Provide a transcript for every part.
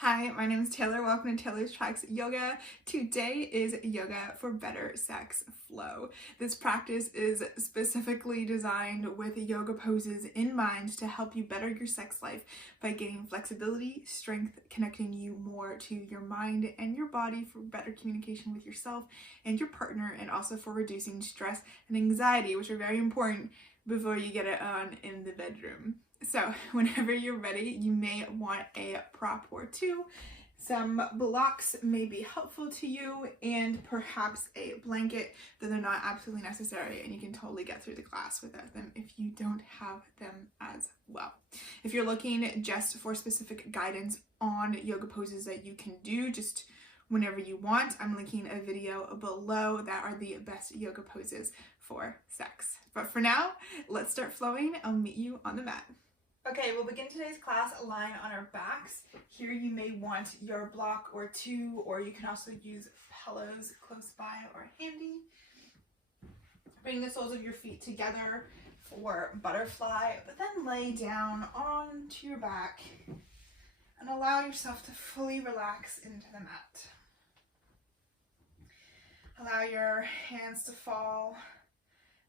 Hi, my name is Taylor. Welcome to Taylor's Tracks Yoga. Today is yoga for better sex flow. This practice is specifically designed with yoga poses in mind to help you better your sex life by gaining flexibility, strength, connecting you more to your mind and your body for better communication with yourself and your partner, and also for reducing stress and anxiety, which are very important before you get it on in the bedroom. So whenever you're ready, you may want a prop or two. Some blocks may be helpful to you, and perhaps a blanket, though they're not absolutely necessary, and you can totally get through the class without them if you don't have them as well. If you're looking just for specific guidance on yoga poses that you can do just whenever you want, I'm linking a video below that are the best yoga poses for sex. But for now, let's start flowing. I'll meet you on the mat. Okay, we'll begin today's class lying on our backs. Here you may want your block or two, or you can also use pillows close by or handy. Bring the soles of your feet together for butterfly, but then lay down onto your back and allow yourself to fully relax into the mat. Allow your hands to fall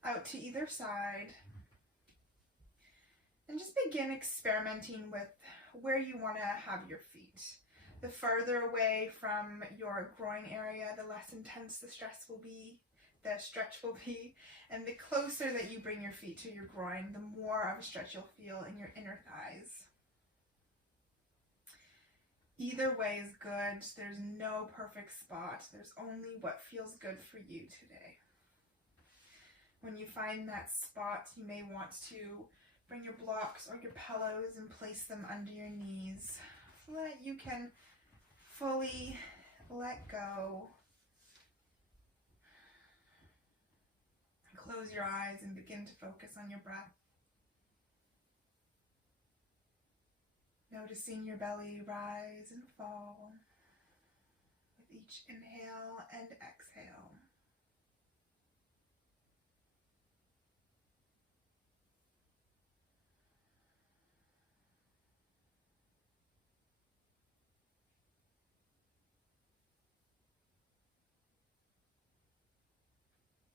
out to either side. And just begin experimenting with where you want to have your feet. The further away from your groin area, the less intense the stretch will be, and the closer that you bring your feet to your groin, the more of a stretch you'll feel in your inner thighs. Either way is good. There's no perfect spot. There's only what feels good for you today. When you find that spot, you may want to bring your blocks or your pillows and place them under your knees so that you can fully let go. Close your eyes and begin to focus on your breath. Noticing your belly rise and fall with each inhale and exhale.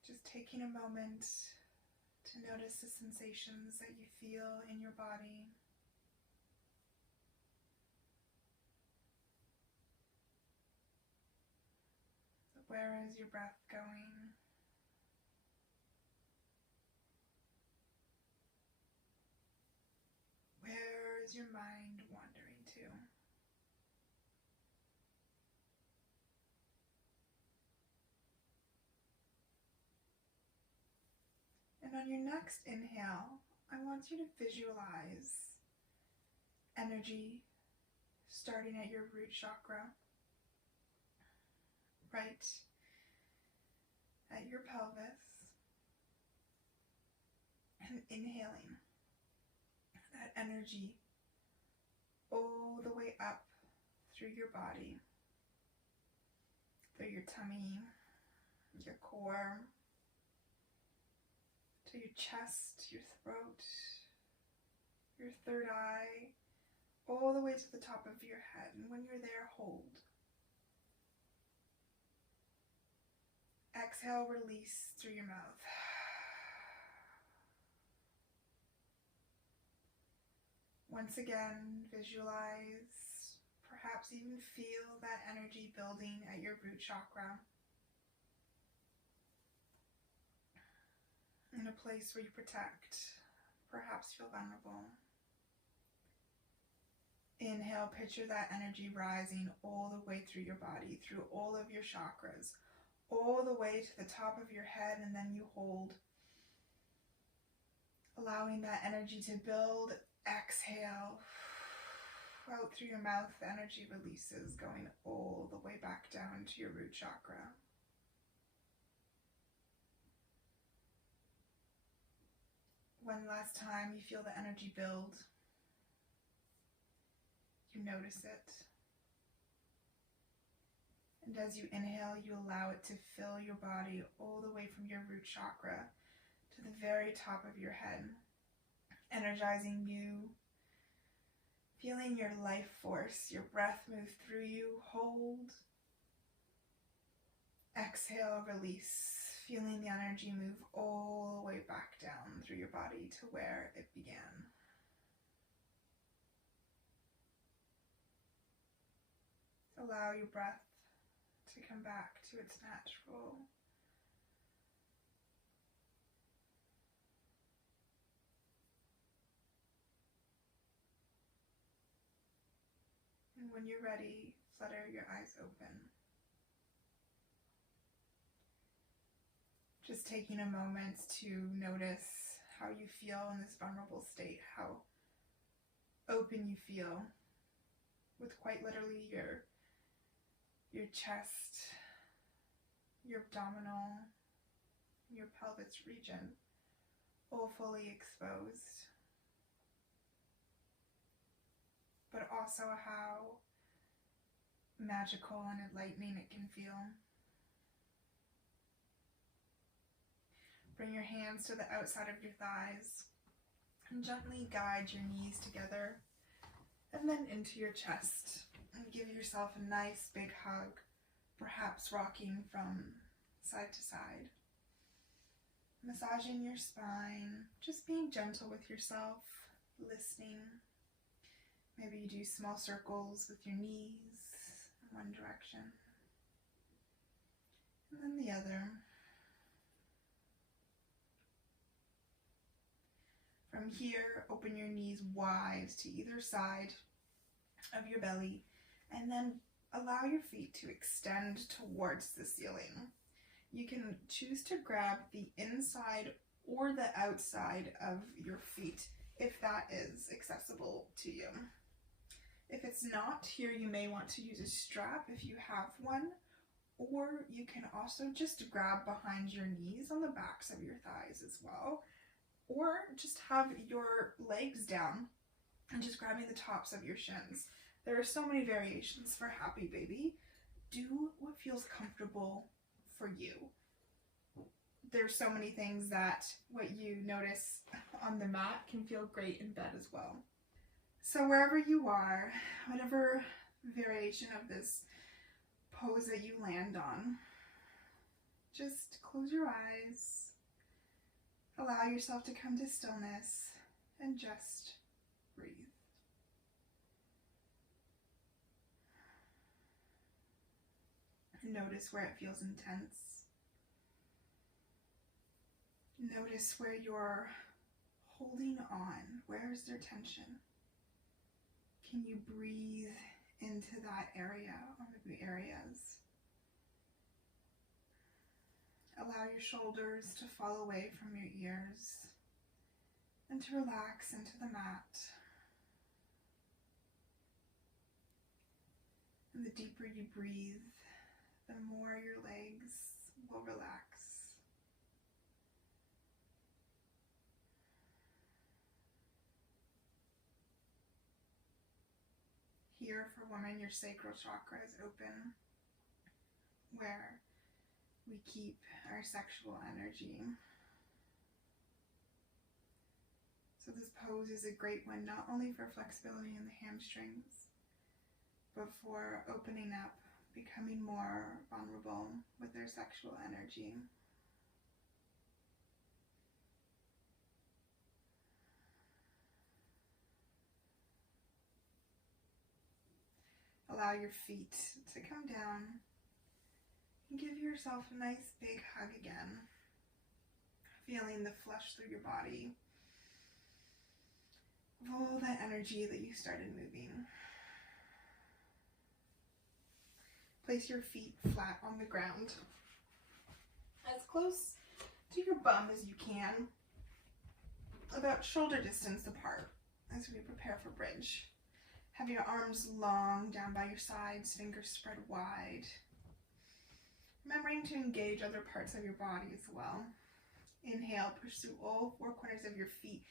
Just taking a moment to notice the sensations that you feel in your body. So where is your breath going? Where is your mind wandering to? And on your next inhale, I want you to visualize energy starting at your root chakra, right at your pelvis, and inhaling that energy all the way up through your body, through your tummy, your core, to your chest, your throat, your third eye, all the way to the top of your head. And when you're there, hold. Exhale, release through your mouth. Once again, visualize, perhaps even feel that energy building at your root chakra, in a place where you protect, perhaps feel vulnerable. Inhale, picture that energy rising all the way through your body, through all of your chakras, all the way to the top of your head, and then you hold, allowing that energy to build. Exhale, out through your mouth, the energy releases, going all the way back down to your root chakra. One last time you feel the energy build, you notice it. And as you inhale, you allow it to fill your body all the way from your root chakra to the very top of your head, energizing you, Feeling your life force, your breath move through you. Hold. Exhale, release. Feeling the energy move all the way back down through your body to where it began. Allow your breath to come back to its natural. And when you're ready, flutter your eyes open. Just taking a moment to notice how you feel in this vulnerable state, how open you feel with quite literally your chest, your abdominal, your pelvis region, all fully exposed. But also how magical and enlightening it can feel. Bring your hands to the outside of your thighs and gently guide your knees together and then into your chest. And give yourself a nice big hug, perhaps rocking from side to side. Massaging your spine, just being gentle with yourself, listening. Maybe you do small circles with your knees in one direction and then the other. From here, open your knees wide to either side of your belly and then allow your feet to extend towards the ceiling. You can choose to grab the inside or the outside of your feet if that is accessible to you. If it's not, here you may want to use a strap if you have one, or you can also just grab behind your knees on the backs of your thighs as well, or just have your legs down and just grabbing the tops of your shins. There are so many variations for happy baby. Do what feels comfortable for you. There's so many things that what you notice on the mat can feel great in bed as well. So wherever you are, whatever variation of this pose that you land on, just close your eyes, allow yourself to come to stillness, and just breathe. Notice where it feels intense. Notice where you're holding on. Where is there tension? Can you breathe into that area or maybe areas? Allow your shoulders to fall away from your ears and to relax into the mat. And the deeper you breathe, the more your legs will relax. Here for women, your sacral chakra is open, where we keep our sexual energy. So this pose is a great one, not only for flexibility in the hamstrings, but for opening up, becoming more vulnerable with their sexual energy. Allow your feet to come down and give yourself a nice big hug again. Feeling the flush through your body of all that energy that you started moving. Place your feet flat on the ground, as close to your bum as you can, about shoulder distance apart as we prepare for bridge. Have your arms long down by your sides, fingers spread wide. Remembering to engage other parts of your body as well. Inhale, push through all four corners of your feet.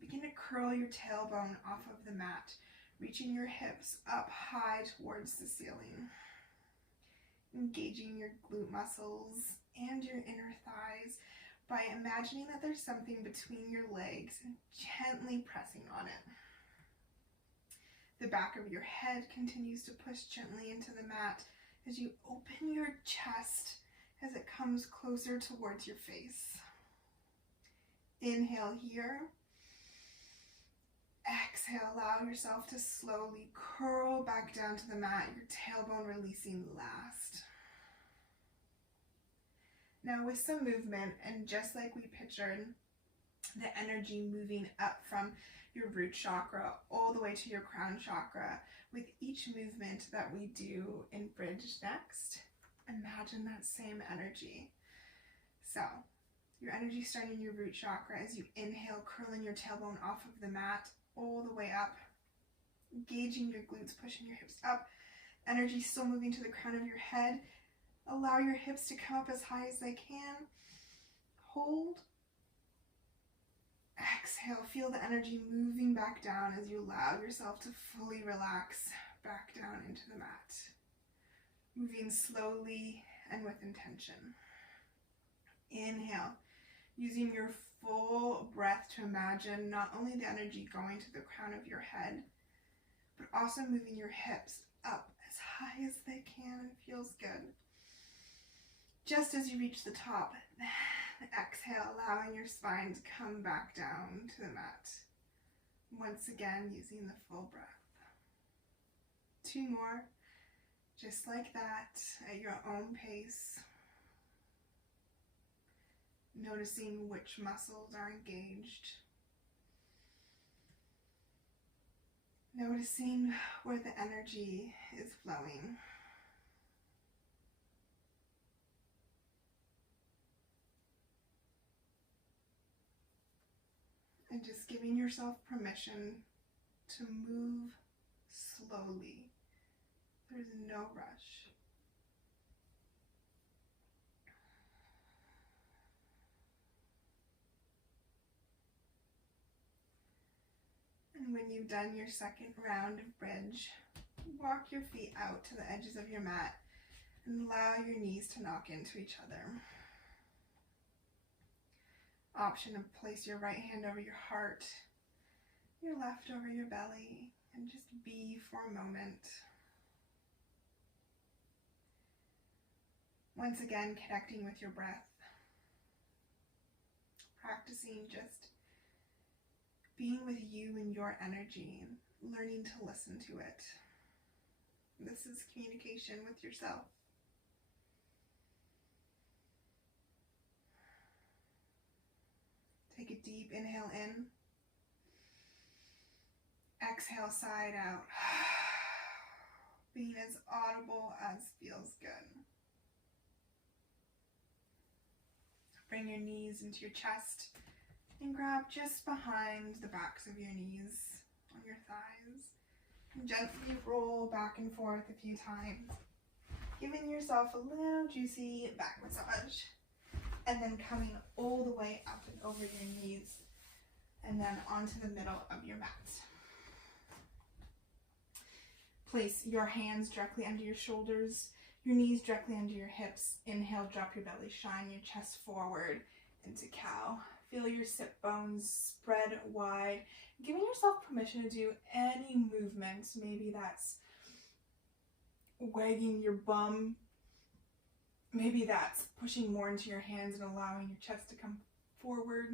And begin to curl your tailbone off of the mat, reaching your hips up high towards the ceiling. Engaging your glute muscles and your inner thighs by imagining that there's something between your legs and gently pressing on it. The back of your head continues to push gently into the mat as you open your chest as it comes closer towards your face. Inhale here. Exhale, allow yourself to slowly curl back down to the mat, your tailbone releasing last. Now with some movement, and just like we pictured the energy moving up from your root chakra all the way to your crown chakra, with each movement that we do in bridge next, imagine that same energy. So your energy starting in your root chakra as you inhale, curling your tailbone off of the mat all the way up, engaging your glutes, pushing your hips up. Energy still moving to the crown of your head. Allow your hips to come up as high as they can. Hold. Exhale. Feel the energy moving back down as you allow yourself to fully relax back down into the mat. Moving slowly and with intention. Inhale. Using your full breath to imagine not only the energy going to the crown of your head, but also moving your hips up as high as they can. It feels good. Just as you reach the top, exhale, allowing your spine to come back down to the mat. Once again, using the full breath. 2 more, just like that, at your own pace. Noticing which muscles are engaged. Noticing where the energy is flowing. And just giving yourself permission to move slowly. There's no rush. And when you've done your second round of bridge, walk your feet out to the edges of your mat and allow your knees to knock into each other. Option to place your right hand over your heart, your left over your belly, and just be for a moment. Once again, connecting with your breath. Practicing just being with you and your energy and learning to listen to it. This is communication with yourself. Take a deep inhale in. Exhale, side out. Being as audible as feels good. Bring your knees into your chest and grab just behind the backs of your knees on your thighs. And gently roll back and forth a few times, giving yourself a little juicy back massage. And then coming all the way up and over your knees and then onto the middle of your mat. Place your hands directly under your shoulders, your knees directly under your hips. Inhale, drop your belly, shine your chest forward into cow. Feel your sit bones spread wide, giving yourself permission to do any movement. Maybe that's wagging your bum. Maybe that's pushing more into your hands and allowing your chest to come forward.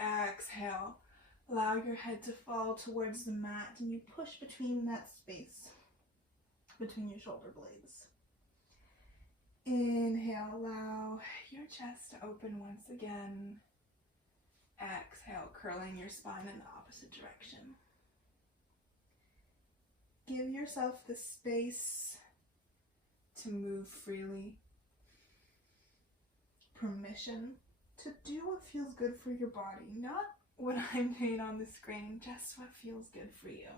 Exhale. Allow your head to fall towards the mat and you push between that space between your shoulder blades. Inhale, allow your chest to open once again. Exhale, curling your spine in the opposite direction. Give yourself the space to move freely. Permission to do what feels good for your body, not what I'm doing on the screen, just what feels good for you.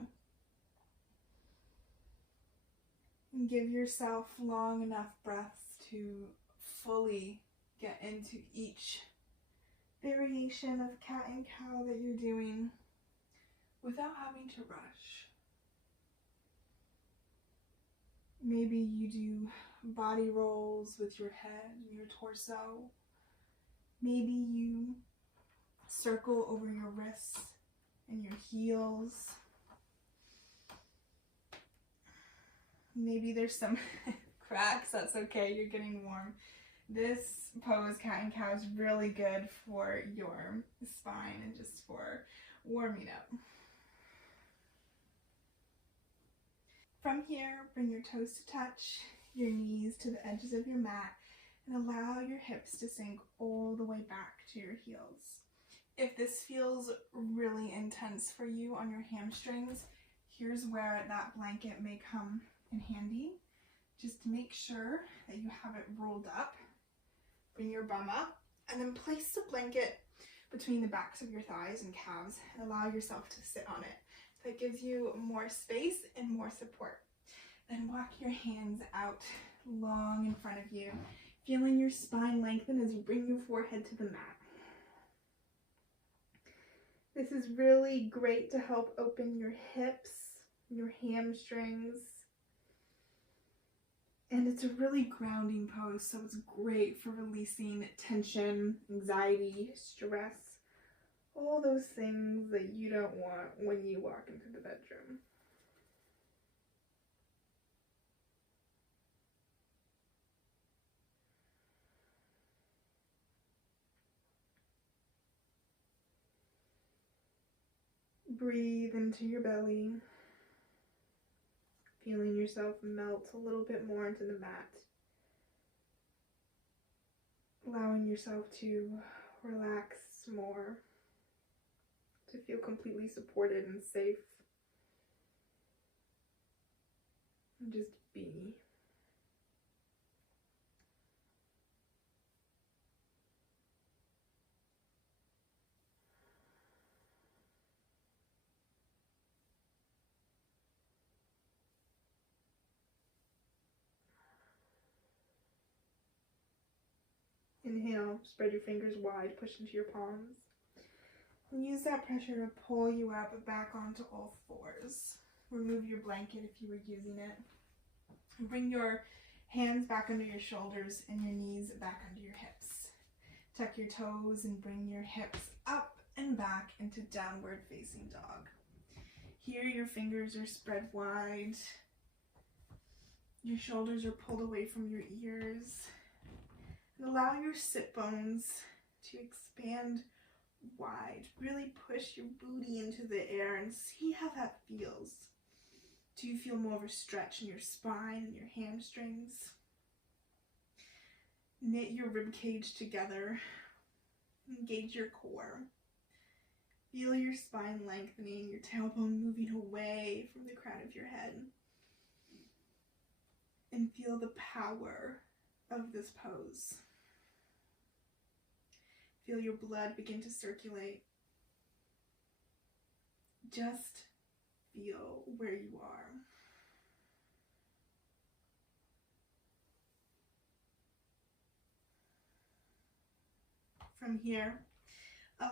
And give yourself long enough breaths to fully get into each variation of cat and cow that you're doing without having to rush. Maybe you do body rolls with your head and your torso. Maybe you circle over your wrists and your heels. Maybe there's some cracks, that's okay, you're getting warm. This pose, cat and cow, is really good for your spine and just for warming up. From here, bring your toes to touch, your knees to the edges of your mat, and allow your hips to sink all the way back to your heels. If this feels really intense for you on your hamstrings, here's where that blanket may come in handy. Just make sure that you have it rolled up. Bring your bum up and then place the blanket between the backs of your thighs and calves and allow yourself to sit on it. So it gives you more space and more support. Then walk your hands out long in front of you, feeling your spine lengthen as you bring your forehead to the mat. This is really great to help open your hips, your hamstrings. And it's a really grounding pose, so it's great for releasing tension, anxiety, stress, all those things that you don't want when you walk into the bedroom. Breathe into your belly, feeling yourself melt a little bit more into the mat, allowing yourself to relax more, to feel completely supported and safe, and just be. Inhale, spread your fingers wide, push into your palms. And use that pressure to pull you up back onto all fours. Remove your blanket if you were using it. Bring your hands back under your shoulders and your knees back under your hips. Tuck your toes and bring your hips up and back into downward facing dog. Here your fingers are spread wide. Your shoulders are pulled away from your ears. And allow your sit bones to expand wide. Really push your booty into the air and see how that feels. Do you feel more of a stretch in your spine and your hamstrings? Knit your rib cage together. Engage your core. Feel your spine lengthening, your tailbone moving away from the crown of your head. And feel the power of this pose. Feel your blood begin to circulate. Just feel where you are. From here,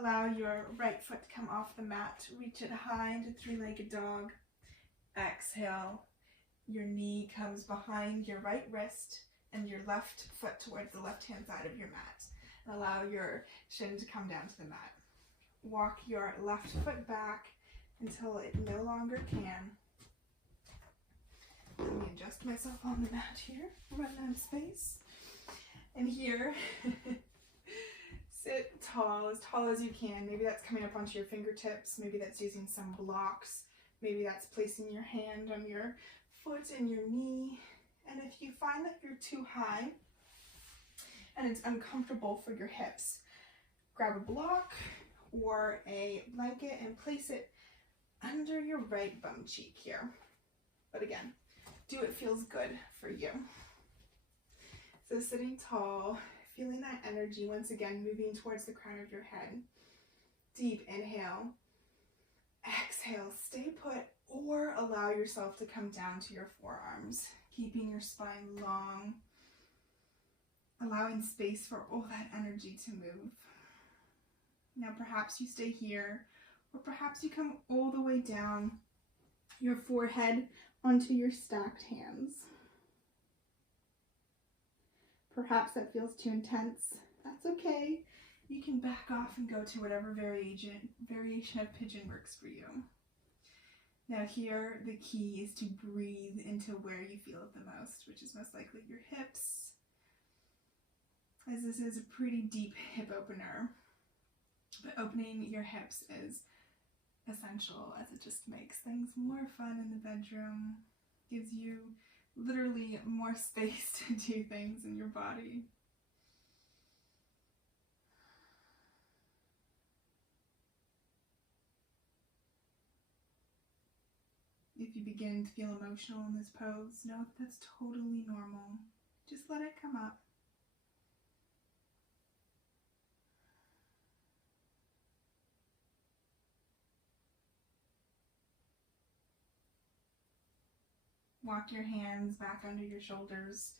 allow your right foot to come off the mat. Reach it high into three-legged dog. Exhale. Your knee comes behind your right wrist and your left foot towards the left-hand side of your mat. And allow your shin to come down to the mat. Walk your left foot back until it no longer can. Let me adjust myself on the mat here, run out of space. And here, sit tall as you can. Maybe that's coming up onto your fingertips. Maybe that's using some blocks. Maybe that's placing your hand on your foot and your knee. And if you find that you're too high and it's uncomfortable for your hips, grab a block or a blanket and place it under your right bum cheek here. But again, do what feels good for you. So sitting tall, feeling that energy once again moving towards the crown of your head. Deep inhale. Exhale, stay put or allow yourself to come down to your forearms, keeping your spine long, allowing space for all that energy to move. Now perhaps you stay here, or perhaps you come all the way down your forehead onto your stacked hands. Perhaps that feels too intense. That's okay. You can back off and go to whatever variation of pigeon works for you. Now here, the key is to breathe into where you feel it the most, which is most likely your hips, as this is a pretty deep hip opener. But opening your hips is essential, as it just makes things more fun in the bedroom, gives you literally more space to do things in your body. If you begin to feel emotional in this pose, know that that's totally normal. Just let it come up. Walk your hands back under your shoulders,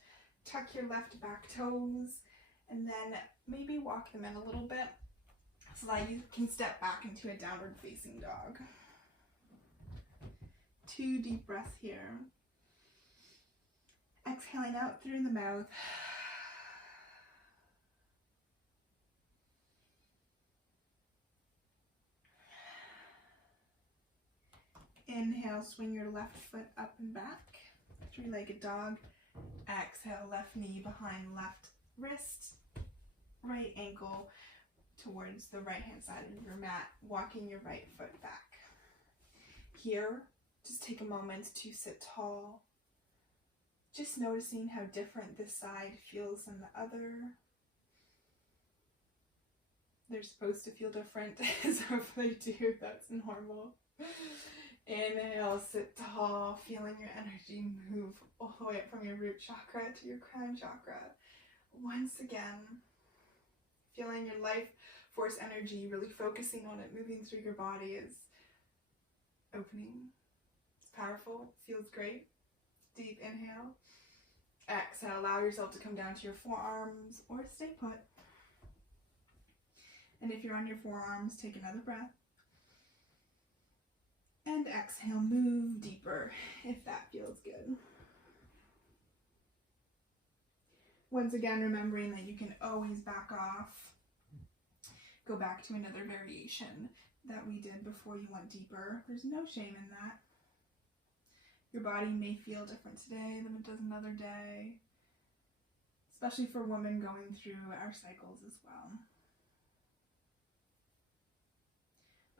tuck your left back toes, and then maybe walk them in a little bit so that you can step back into a downward facing dog. 2 deep breaths here. Exhaling out through the mouth. Inhale, swing your left foot up and back. 3-legged dog. Exhale, left knee behind left wrist, right ankle towards the right hand side of your mat, walking your right foot back. Here, just take a moment to sit tall, just noticing how different this side feels than the other. They're supposed to feel different, so if they do, that's normal. Inhale, sit tall, feeling your energy move all the way up from your root chakra to your crown chakra. Once again, feeling your life force energy, really focusing on it, moving through your body is opening. It's powerful, feels great. Deep inhale. Exhale, allow yourself to come down to your forearms or stay put. And if you're on your forearms, take another breath. And exhale, move deeper if that feels good. Once again, remembering that you can always back off. Go back to another variation that we did before you went deeper. There's no shame in that. Your body may feel different today than it does another day, especially for women going through our cycles as well.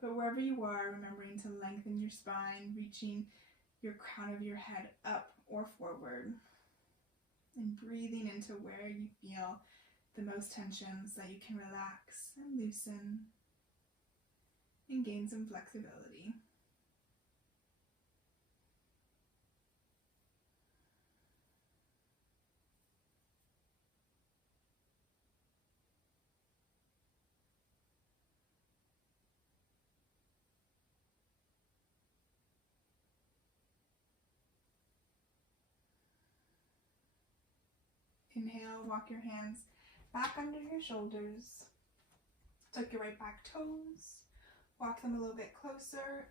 But wherever you are, remembering to lengthen your spine, reaching your crown of your head up or forward, and breathing into where you feel the most tension so that you can relax and loosen and gain some flexibility. Inhale, walk your hands back under your shoulders. Tuck your right back toes. Walk them a little bit closer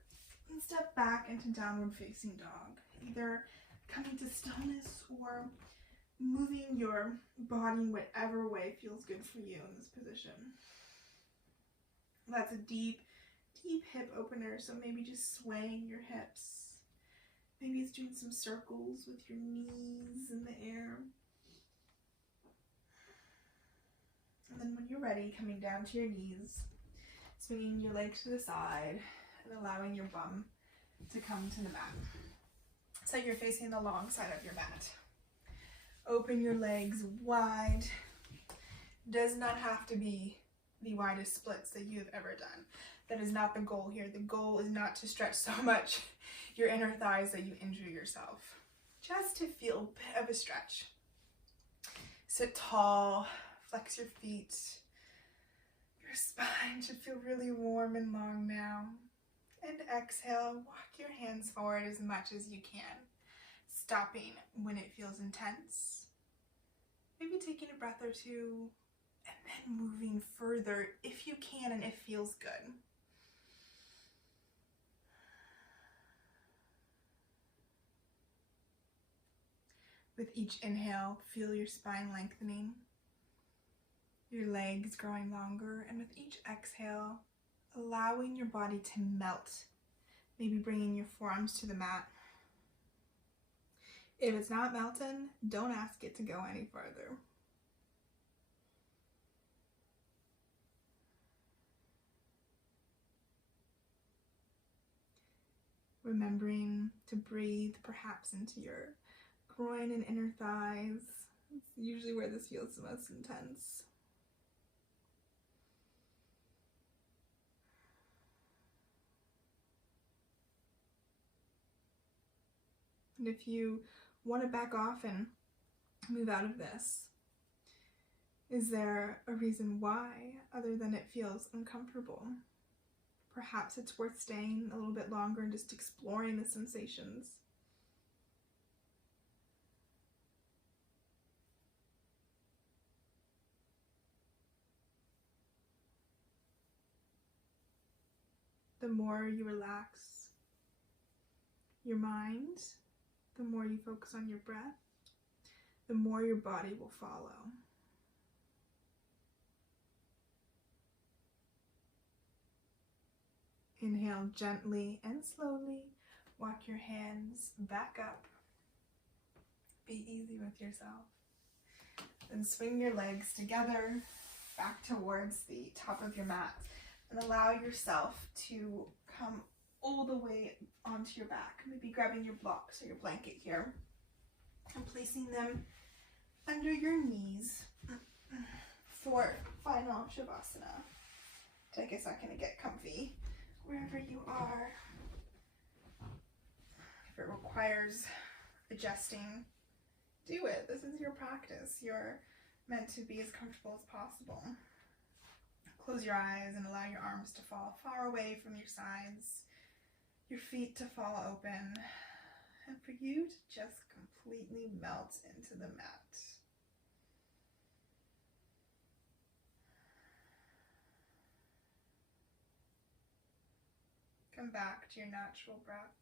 and step back into downward facing dog. Either coming to stillness or moving your body in whatever way feels good for you in this position. That's a deep, deep hip opener, so maybe just swaying your hips. Maybe it's doing some circles with your knees in the air. And then when you're ready, coming down to your knees, swinging your legs to the side and allowing your bum to come to the mat. So you're facing the long side of your mat. Open your legs wide. Does not have to be the widest splits that you've ever done. That is not the goal here. The goal is not to stretch so much your inner thighs that you injure yourself. Just to feel a bit of a stretch. Sit tall. Flex your feet. Your spine should feel really warm and long now. And exhale, walk your hands forward as much as you can. Stopping when it feels intense. Maybe taking a breath or two. And then moving further if you can and it feels good. With each inhale, feel your spine lengthening. Your legs growing longer, and with each exhale, allowing your body to melt Maybe bringing your forearms to the mat. If it's not melting, don't ask it to go any further. Remembering to breathe perhaps into your groin and inner thighs. It's usually where this feels the most intense. And if you want to back off and move out of this, is there a reason why other than it feels uncomfortable? Perhaps it's worth staying a little bit longer and just exploring the sensations. The more you relax your mind, the more you focus on your breath, the more your body will follow. Inhale gently and slowly. Walk your hands back up. Be easy with yourself. Then swing your legs together back towards the top of your mat and allow yourself to come all the way onto your back. Maybe grabbing your blocks or your blanket here and placing them under your knees for final shavasana. Take a second to get comfy wherever you are. If it requires adjusting, do it. This is your practice. You're meant to be as comfortable as possible. Close your eyes and allow your arms to fall far away from your sides, your feet to fall open, and for you to just completely melt into the mat. Come back to your natural breath.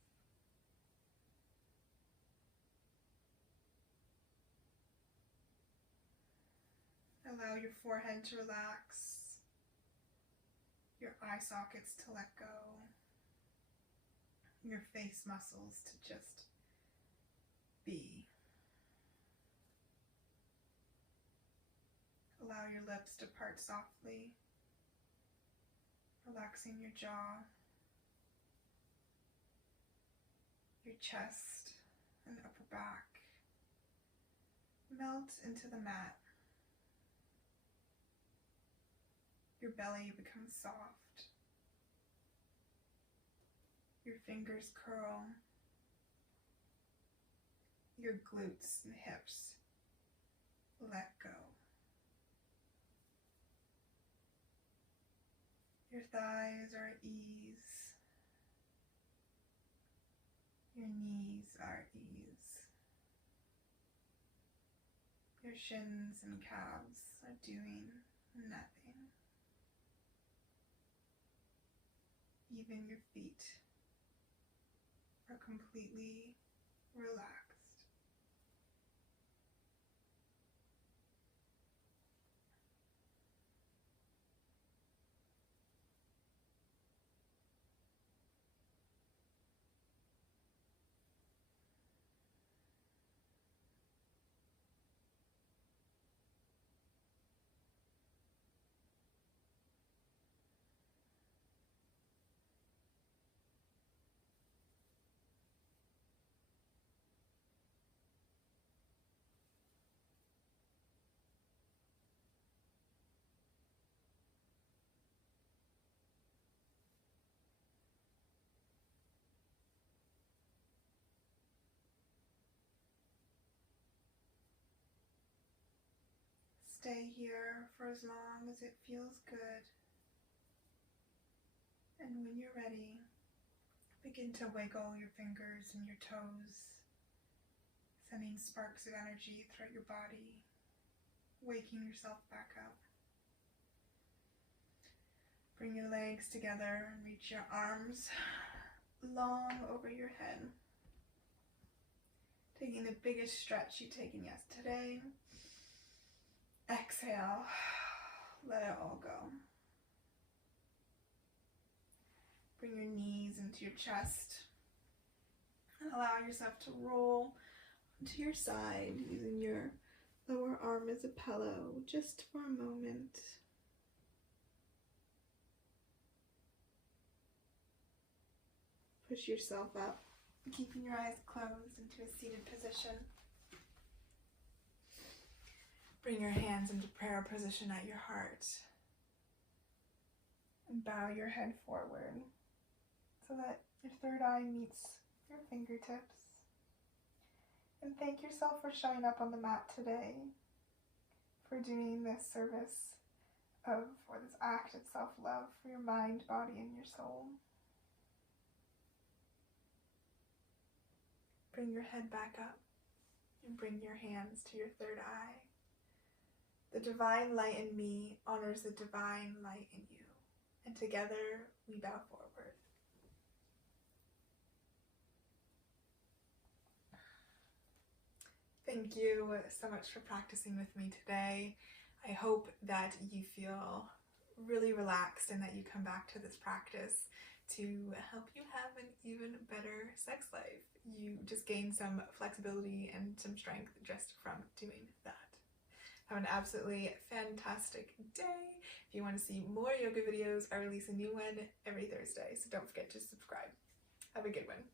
Allow your forehead to relax, your eye sockets to let go, your face muscles to just be. Allow your lips to part softly, relaxing your jaw, your chest and upper back. Melt into the mat. Your belly becomes soft. Your fingers curl. Your glutes and hips let go. Your thighs are at ease. Your knees are at ease. Your shins and calves are doing nothing. Even your feet are completely relaxed. Stay here for as long as it feels good. And when you're ready, begin to wiggle your fingers and your toes, sending sparks of energy throughout your body, waking yourself back up. Bring your legs together and reach your arms long over your head. Taking the biggest stretch you've taken yesterday. Exhale, let it all go. Bring your knees into your chest and allow yourself to roll onto your side using your lower arm as a pillow just for a moment. Push yourself up, keeping your eyes closed into a seated position. Bring your hands into prayer position at your heart. And bow your head forward so that your third eye meets your fingertips. And thank yourself for showing up on the mat today, for doing this service or this act of self-love for your mind, body, and your soul. Bring your head back up and bring your hands to your third eye. The divine light in me honors the divine light in you, and together we bow forward. Thank you so much for practicing with me today. I hope that you feel really relaxed and that you come back to this practice to help you have an even better sex life. You just gain some flexibility and some strength just from doing that. Have an absolutely fantastic day. If you want to see more yoga videos, I release a new one every Thursday, so don't forget to subscribe. Have a good one.